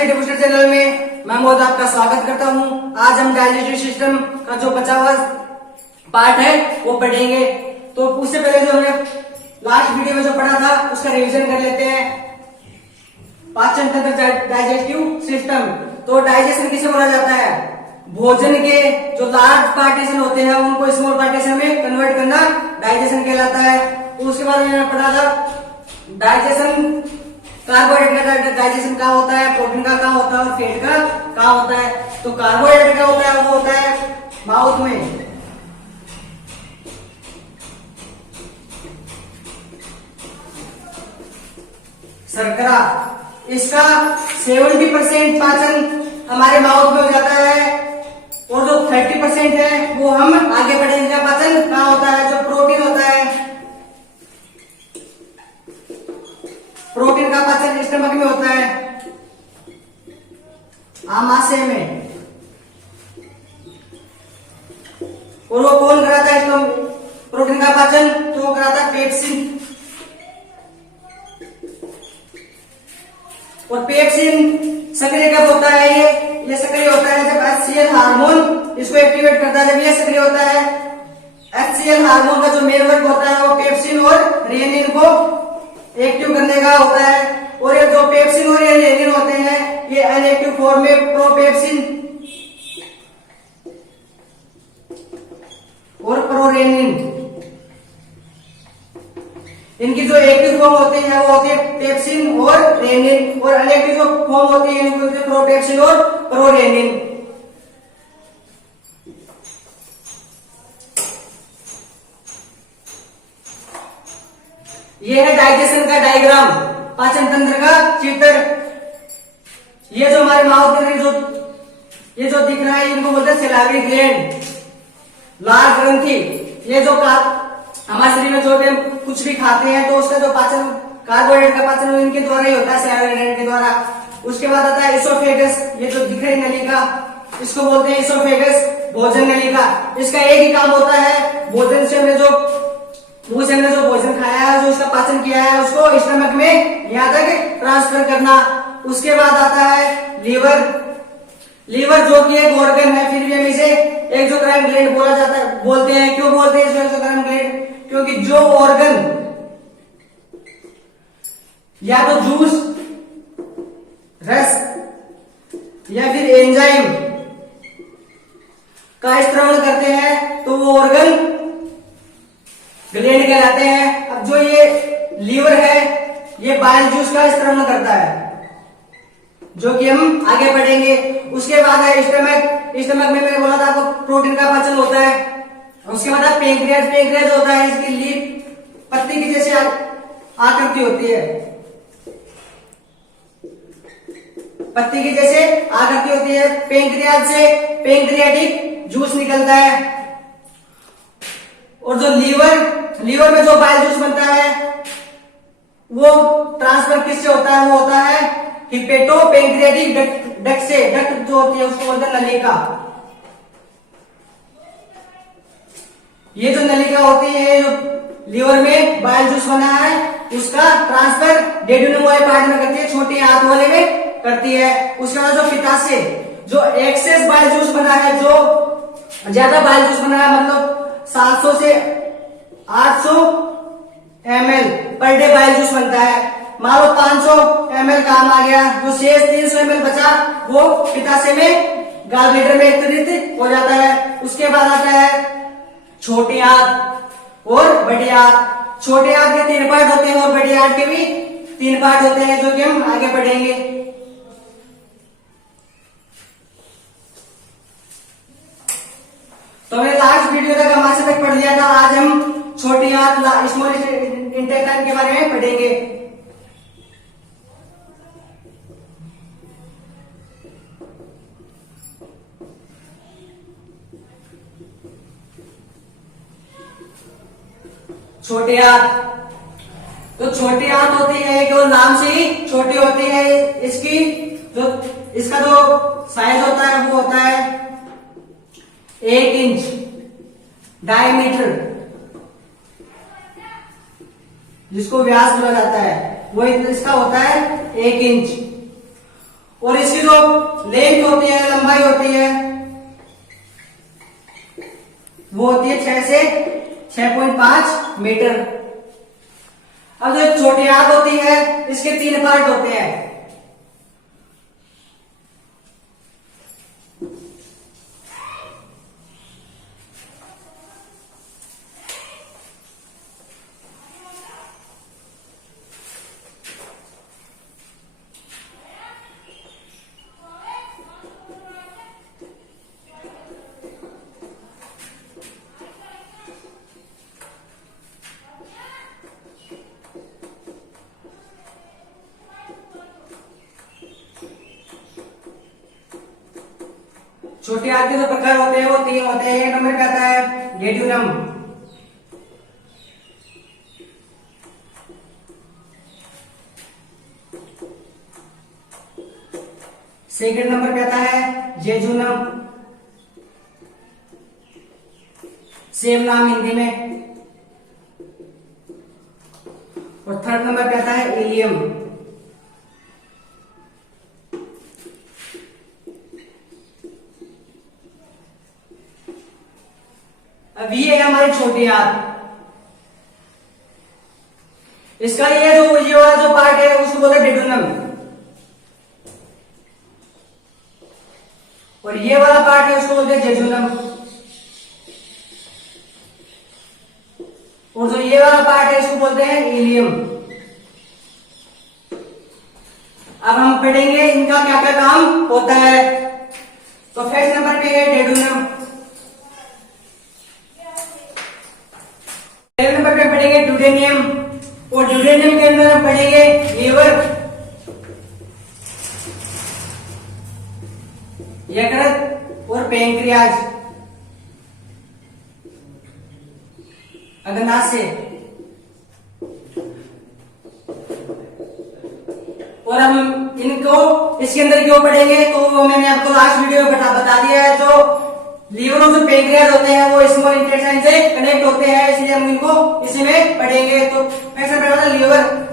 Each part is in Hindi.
केमिस्ट्री बूस्टर चैनल में मैं मोद आपका स्वागत करता हूं। आज हम डाइजेस्टिव सिस्टम का जो 50वां पार्ट है वो पढ़ेंगे। तो उससे पहले जो हमने लास्ट वीडियो में जो पढ़ा था उसका रिवीजन कर लेते हैं। पाचन तंत्र, डाइजेस्टिव सिस्टम। तो डाइजेशन किसे बोला जाता है? भोजन के जो लार्ज पार्टीशन होते हैं उनको स्मॉल पार्टीशन में कन्वर्ट करना डाइजेशन कहलाता है। उसके बाद मैंने पढ़ा था डाइजेशन, कार्बोहाइड्रेट का डाइजेशन कहाँ होता है, प्रोटीन का कहाँ होता है और फैट का कहाँ होता है। तो कार्बोहाइड्रेट का होता है वो होता है माउथ में। शर्करा, इसका 70% पाचन हमारे माउथ में हो जाता है और जो 30% है वो हम आगे बढ़ेंगे। पाचन कहाँ होता है? जो प्रोटीन होता है, प्रोटीन का पाचन स्टमक में होता है, आमाशय में। और वो कौन कराता है प्रोटीन का पाचन? तो वो कराता है पेप्सिन। और पेप्सिन सक्रिय कब होता है? ये सक्रिय होता है जब HCl हार्मोन इसको एक्टिवेट करता है। जब ये सक्रिय होता है, HCl हार्मोन का जो मेन वर्क होता है वो पेप्सिन और रेनिन को एक्टिव करने का होता है। और ये जो पेप्सिन और ये रेनिन होते हैं ये अनएक्टिव फॉर्म में प्रोपेप्सिन और प्रोरेनिन, इनकी जो एक्टिव फॉर्म होती है वो होती है पेप्सिन और रेनिन, और अनएक्टिव जो फॉर्म होती है इनको होती है प्रोपेप्सिन और प्रोरेनिन। ये है डाइजेशन का डायग्राम, पाचन तंत्र का चित्र। ये जो हमारे माउथ में ये जो दिख रहा है इनको बोलते हैं सैलाइवरी ग्लैंड, लार ग्रंथि। ये जो हमारे शरीर में जो भी हम कुछ भी खाते हैं तो उसका जो पाचन, कार्बोहाइड्रेट का पाचन इनके द्वारा ही होता है, सैलाइवरी ग्लैंड के द्वारा। उसके बाद आता है इसोफेगस, ये जो दिख रही नलिका इसको बोलते हैं इसोफेगस, भोजन नलिका। इसका एक ही काम होता है, भोजन से हमने जो मुंह से हमने जो भोजन खाया है, जो उसका पाचन किया है उसको स्टमक में यहाँ तक ट्रांसफर करना। उसके बाद आता है लीवर। लीवर जो कि एक ऑर्गन है, फिर भी हम इसे एक्सोक्राइन ग्लैंड बोला जाता है, बोलते हैं। क्यों बोलते हैं इसको एक्सोक्राइन ग्लैंड? क्योंकि जो ऑर्गन या तो जूस, रस या फिर एंजाइम का स्त्रावन करते हैं तो वो ऑर्गन ग्लैंड कहलाते हैं। अब जो ये लीवर है ये बाइल जूस का स्त्रावन करता है, जो कि हम आगे बढ़ेंगे। उसके बाद है स्टमक। स्टमक में मैंने बोला था आपको प्रोटीन का पाचन होता है। उसके बाद है पेंक्रियाज। पेंक्रियाज होता है इसकी लीफ पत्ती की जैसे आकृति होती है, पत्ती की जैसे आकृति होती है। पेंक्रियाज से पेंक्रियाटिक जूस निकलता है। और जो लीवर में जो बाइल जूस बनता है वो ट्रांसफर किससे होता है? वो होता है हिपेटो पेंक्रियाटिक डक्ट से। डक्ट जो होती है उसको बोलते हैं नलिका। ये जो नलिका होती है, जो लीवर में बाइल जूस बना है उसका ट्रांसफर डेड्यूनम वाले पार्ट में करती है, छोटे हाथ वाले में करती है। उसके बाद जो पित्ताशय, जो एक्सेस बाइल जूस बना है, जो ज्यादा बाइल जूस बना है, मतलब 700 से 800 ml per day bile juice बनता है। मान लो 500 ml काम आ गया, जो शेष 300 ml बचा वो पित्ताशय में गॉल ब्लैडर में एकत्रित हो जाता है। उसके बाद आता है छोटे हाथ और बड़े हाथ। छोटे हाथ के 3 पार्ट होते हैं और बड़े हाथ के भी 3 पार्ट होते हैं, जो कि हम आगे बढ़ेंगे। तो हमने लास्ट वीडियो तक हमारे तक पढ़ लिया था। आज हम छोटी हाथ, स्मॉल इंटेस्टाइन के बारे में पढ़ेंगे। छोटे हाथ, तो छोटी हाथ होती है कि वो नाम से ही छोटी होती है। इसका जो साइज होता है वो होता है 1 इंच डायमीटर, जिसको व्यास बोला जाता है, वो इसका होता है 1 इंच। और इसकी जो लेंथ होती है, लंबाई होती है, वो होती है 6 से 6.5 मीटर। अब जो छोटी आंत होती है, इसके 3 पार्ट होते हैं। छोटी आंत के जो प्रकार होते हैं वो 3 होते हैं। एक नंबर पे आता है डेड्यूनम, सेकंड नंबर पे आता है जेजुनम, सेम नाम हिंदी में, और थर्ड नंबर पे आता है इलियम। अब ये है हमारी छोटी आंत। इसका ये वाला जो पार्ट है उसको बोलते हैं डेड्यूनम, और ये वाला पार्ट है उसको बोलते हैं जेजुनम, और जो ये वाला पार्ट है इसको बोलते हैं इलियम। अब हम पढ़ेंगे इनका क्या क्या काम होता है। तो फर्स्ट नंबर पे है डेड्यूनम, सेकंड नंबर पे पढ़ेंगे ड्यूडेनियम, और ड्यूडेनियम के अंदर हम पढ़ेंगे लीवर, यकृत और पैंक्रियाज, अग्नाशय। और हम इनको इसके अंदर क्यों पढ़ेंगे, तो वो मैंने आपको लास्ट वीडियो में बता दिया है। जो लीवर और जो पैंक्रियाज होते हैं वो स्मॉल इंटेस्टाइन से कनेक्ट होते हैं, इसलिए हम इनको इसी में पढ़ेंगे। तो नेक्स्ट पढ़ा लीवर।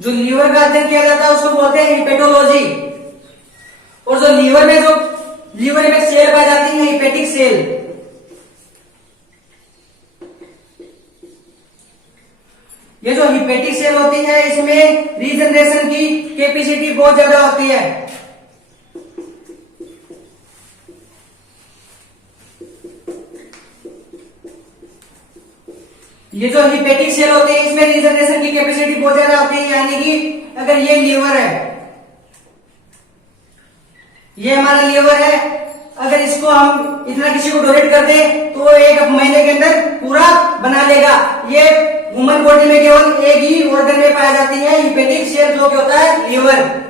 जो लीवर का अध्ययन किया जाता है उसको बोलते हैं हिपेटोलॉजी, और जो लीवर में सेल पाई जाती है हिपेटिक सेल। ये जो हिपेटिक सेल होती है इसमें रीजनरेशन की कैपेसिटी बहुत ज्यादा होती है। ये जो हिपेटिक सेल होते हैं इसमें रीजनरेशन की कैपेसिटी बहुत ज्यादा होती है, यानी कि अगर ये लीवर है, ये हमारा लीवर है, अगर इसको हम इतना किसी को डोनेट कर दें तो 1 महीने के अंदर पूरा बना लेगा। ये ह्यूमन बॉडी में केवल एक ही ऑर्गन में पाई जाती है हिपेटिक सेल, जो कि होता है लीवर।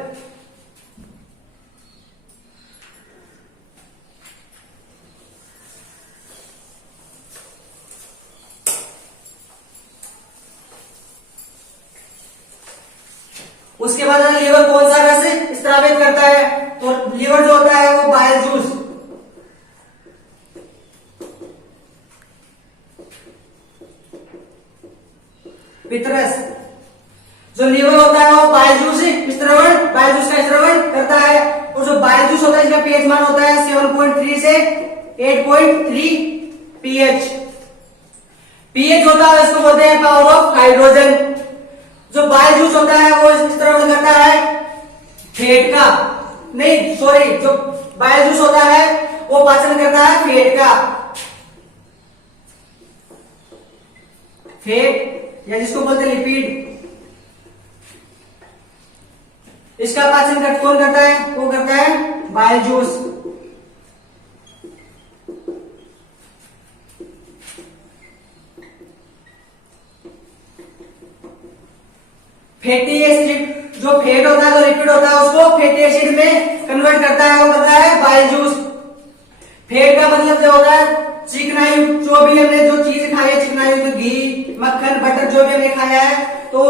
उसके बाद लीवर कौन सा रस स्रावित करता है, तो लीवर जो होता है वो बाइल जूस, पित्तरस। जो लीवर होता है वो बाइल जूस का स्रावण करता है, और जो बाइल जूस होता है इसका पीएच मान होता है 7.3 से 8.3 पीएच। पीएच होता है इसको बोलते हैं पावर ऑफ हाइड्रोजन। जो बाइल जूस होता है वो स्रावण करता है फैट का, नहीं सॉरी, जो बाइल जूस होता है वो पाचन करता है फैट का, फैट या जिसको बोलते हैं लिपिड। इसका पाचन कौन करता है, वो करता है बाइल जूस। फैटी एसिड, जो फैट होता है, जो लिपिड होता है, उसको फैटी एसिड में कन्वर्ट करता है, वो करता है बाइल जूस। फैट का मतलब जो होता है चिकनाई, जो भी हमने जो चीज खाई है चिकनाई, तो घी मक्खन बटर जो भी हमने खाया है तो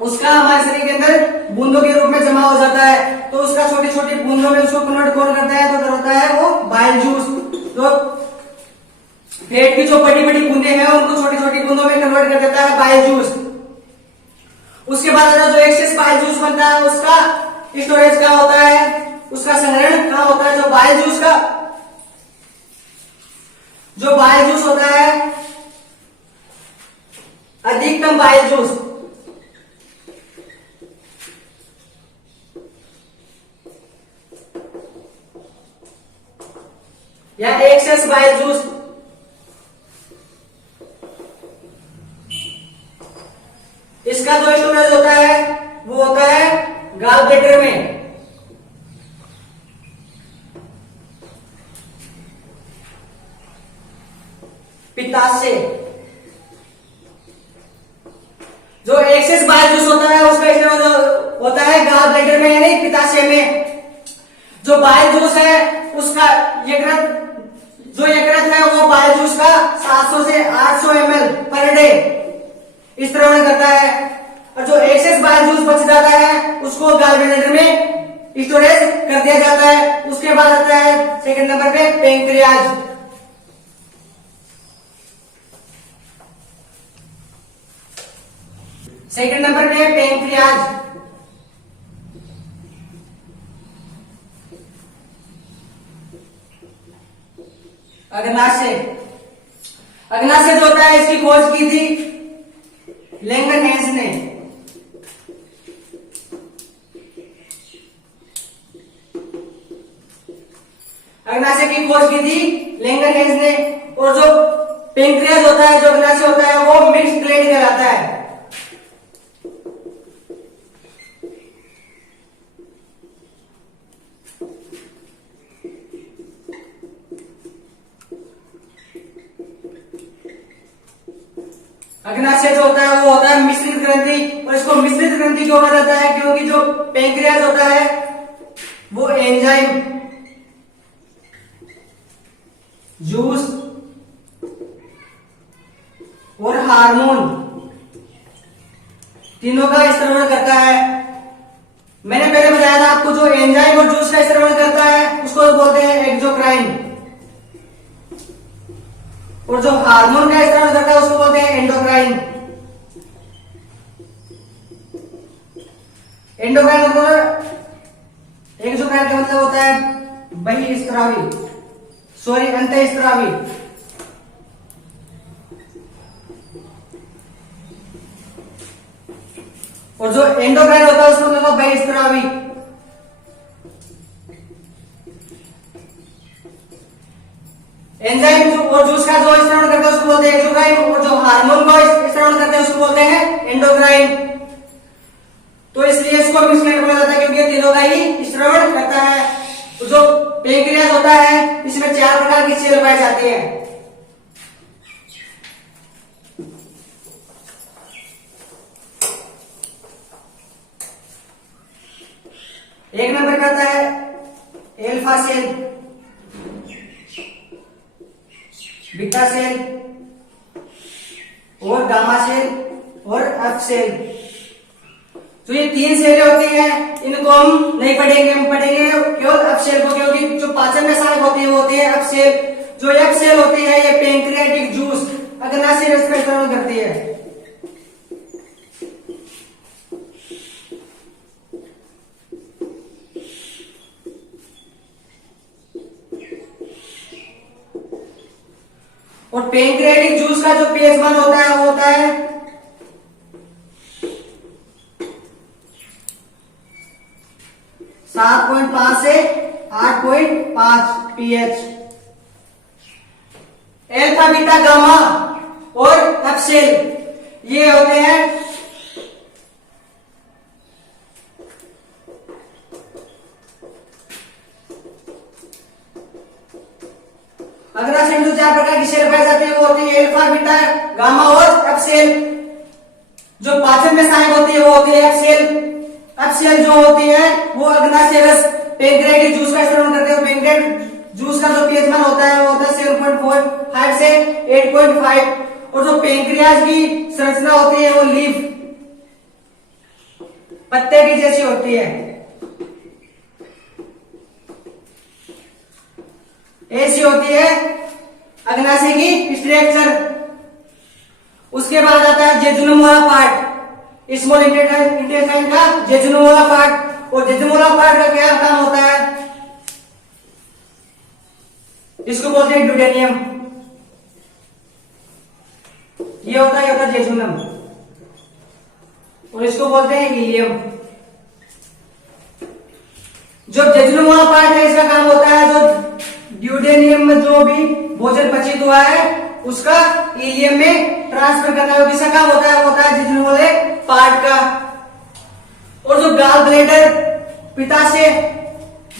उसका हमारे शरीर के अंदर बूंदों के रूप में जमा हो जाता है, तो उसका छोटी छोटी बूंदों में उसको कन्वर्ट कौन करता है, तो होता है वो बाइल जूस। तो पेट की जो बड़ी बड़ी बूंदें हैं उनको छोटी छोटी बूंदों में कन्वर्ट कर देता है बाइल जूस। उसके बाद जो एक्सेस बाइल जूस बनता है उसका स्टोरेज कहाँ होता है, उसका संग्रहण कहाँ होता है, जो बाइल जूस का जो बाइल जूस होता है अधिकतम बाइल जूस या एक्सेस बाइल जूस, इसका जो स्टोरेज होता है वो होता है गॉल ब्लैडर में। पित्ताशय जो एक्सेस बाइल जूस होता है उसका स्टोरेज होता है गॉल ब्लैडर में यानी पित्ताशय में। जो बाइल जूस है उसका यकृत जो यकृत है वो बाइल जूस का 700 से 800 ml पर डे स्त्रवण करता है, और जो एक्सेस बाइल जूस बच जाता है उसको गॉल ब्लैडर में स्टोरेज कर दिया जाता है। उसके बाद आता है सेकंड नंबर पे पेंक्रियाज। सेकंड नंबर पे पेंक्रियाज अग्नाशय। अग्नाशय जो होता है इसकी खोज की थी लैंगरहैंस ने। अग्नाशय की खोज की थी लैंगरहैंस ने। और जो पेंक्रियाज होता है, जो अग्नाशय होता है वो मिक्स्ड ग्लैंड कहलाता है। अग्नाशय जो होता है वो होता है मिश्रित ग्रंथि, और इसको मिश्रित ग्रंथि क्यों कहा जाता है, क्योंकि जो पेंक्रियाज होता है वो एंजाइम, जूस और हार्मोन तीनों का स्त्रवण करता है। मैंने पहले बताया था आपको, जो एंजाइम और जूस का स्त्रवण करता है उसको बोलते हैं एक्सोक्राइन, और जो हार्मोन का स्त्रवण करता है उसको बोलते हैं एंडोक्राइन। एंडोक्राइन मतलब एक्सोक्राइन का मतलब होता है बहिःस्रावी, सॉरी अंतःस्रावी। और जो एंडोक्राइन होता है उसको मतलब बहिःस्रावी। एंजाइम और जूस का जो स्त्रवण करते हैं उसको बोलते हैं एक्सोक्राइन, और जो हार्मोन का स्त्रवण करते हैं उसको बोलते हैं एंडोक्राइन। तो इसलिए इसको मिक्स्ड बोला जाता है क्योंकि तीनों का ही स्त्रवण करता है। तो जो पेंक्रियाज होता है इसमें 4 प्रकार की सेल पाई जाती है। एक नंबर का आता है एल्फा सेल, बीटा सेल और गामा सेल और एफ सेल। तो ये 3 सेलें होती हैं, इनको हम नहीं पढ़ेंगे, हम पढ़ेंगे केवल एफ सेल को, क्योंकि जो पाचन में सहायक होती है वो होती है एफ सेल। जो एफ सेल होती है ये पेंक्रियाटिक जूस अग्नाशय रस का स्त्रवण करती है। और पेंक्रियाटिक जूस का जो पीएच मान होता है वो होता है 7.5 से 8.5 pH। एल्फा बीटा गामा और एफ सेल ये होते हैं अग्नाशय में जो 4 प्रकार की सेल पाई जाती है वो होती है एल्फा बीटा गामा और एफ सेल। जो पाचन में सहायक होती है वो होती है एफ सेल। एफ सेल जो होती है वो अग्नाशय रस पेंक्रियाटिक जूस का स्त्रवण करते हैं। जूस का जो पीएच मान होता है वो होता है 7.45 से 8.5। और जो पेंक्रियाज की संरचना होती है वो लीफ पत्ते की जैसी होती है। ऐसी होती है अग्नाशय की स्ट्रक्चर। उसके बाद आता है जेजुनम वाला पार्ट, स्मॉल इंटेस्टाइन का जेजुनम वाला पार्ट। और जेजुनम वाला पार्ट का क्या काम होता है, इसको बोलते हैं ड्यूडेनियम। ये होता है जेजुनम, और इसको बोलते हैं इलियम। जो जेजुनम वाला पार्ट है इसका काम होता है जो ड्यूडेनियम में जो भी भोजन पचित हुआ है उसका इलियम में ट्रांसफर करना है। किसका काम होता है, वो होता है जेजुनम वाले पार्ट का। और जो गाल ब्लैडर पित्ताशय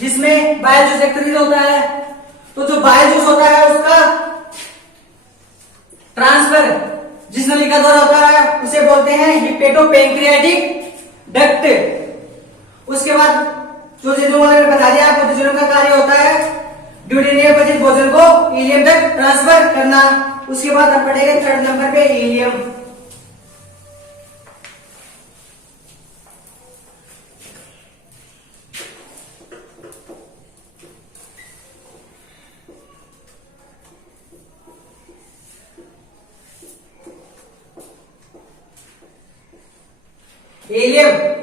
जिसमें बाइल जूस एक्सक्रीट होता है, तो जो बाइल जूस होता है उसका ट्रांसफर जिस नलिका द्वारा होता है उसे बोलते हैं हिपेटोपेंक्रियाटिक डक्ट। उसके बाद जो जेजुनम वाले ने बता दिया आपको, जेजुनम का कार्य होता है ड्यूडेनियम पचित भोजन को इलियम तक ट्रांसफर करना। उसके बाद अब पढ़ेंगे 3rd नंबर पे इलियम।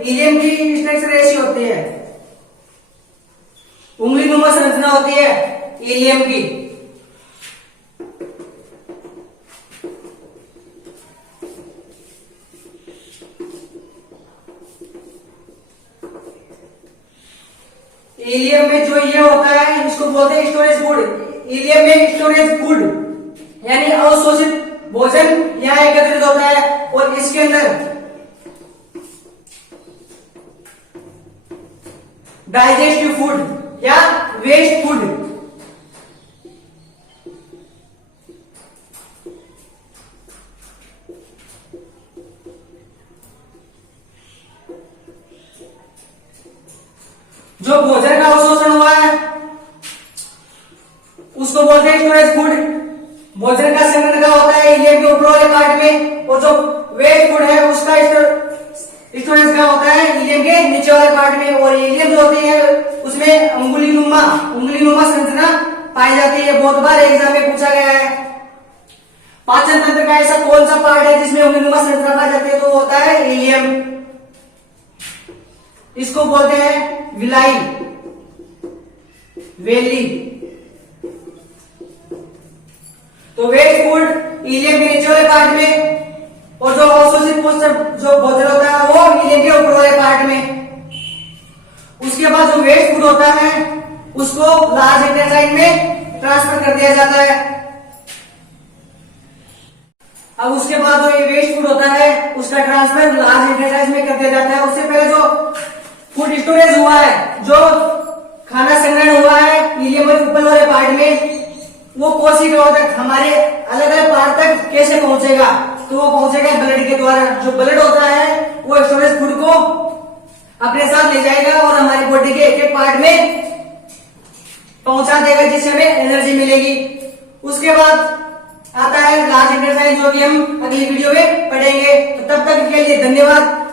इलियम की स्ट्रक्चर ऐसी होती है, उंगली नुमा संरचना होती है इलियम की। इलियम में जो ये होता है इसको बोलते हैं स्टोरेज फूड। इलियम में स्टोरेज फूड यानी अवशोषित भोजन यहाँ एकत्रित होता है, और इसके अंदर डाइजेस्टिव फूड या वेस्ट फूड जो भोजन का अवशोषण हुआ है उसको बोलते हैं स्टोरेज फूड। भोजन का संग्रहण का होता है इलियम के ऊपर वाले पार्ट में, और जो वेस्ट फूड है उसका स्टोरेज का होता है इलियम के नीचे वाले पार्ट में। और इलियम जो होती है उसमें अंगुलीनुमा संरचना पाई जाती है। बहुत बार एग्जाम में पूछा गया है। पाचन तंत्र का ऐसा कौन सा पार्ट है जिसमें अंगुलीनुमा संरचना पाई जाती है, तो वो होता है इलियम। इसको बोलते हैं विलाई, वेली। तो वेस्ट फूड इलियम के नीचे वाले पार्ट में, और जो अवशोषित जो भोजन होता है वो इलियम के ऊपर वाले पार्ट में। उसके बाद जो वेस्ट फूड होता है उसको लार्ज इंटेस्टाइन में ट्रांसफर कर दिया जाता है। अब उसके बाद जो ये वेस्ट फूड होता है उसका ट्रांसफर लार्ज इंटेस्टाइन में कर दिया जाता है। उससे पहले जो फूड स्टोरेज हुआ है, जो खाना संग्रहण हुआ है इलियम के ऊपर वाले पार्ट में, वो कोशिकाओं तक हमारे अलग अलग पार्ट तक कैसे पहुंचेगा, तो वो पहुंचेगा ब्लड के द्वारा। जो ब्लड होता है वो स्टोरेज फूड को अपने साथ ले जाएगा और हमारी बॉडी के एक एक पार्ट में पहुंचा देगा, जिससे हमें एनर्जी मिलेगी। उसके बाद आता है लार्ज इंटेस्टाइन, जो कि हम अगली वीडियो में पढ़ेंगे। तो तब तक के लिए धन्यवाद।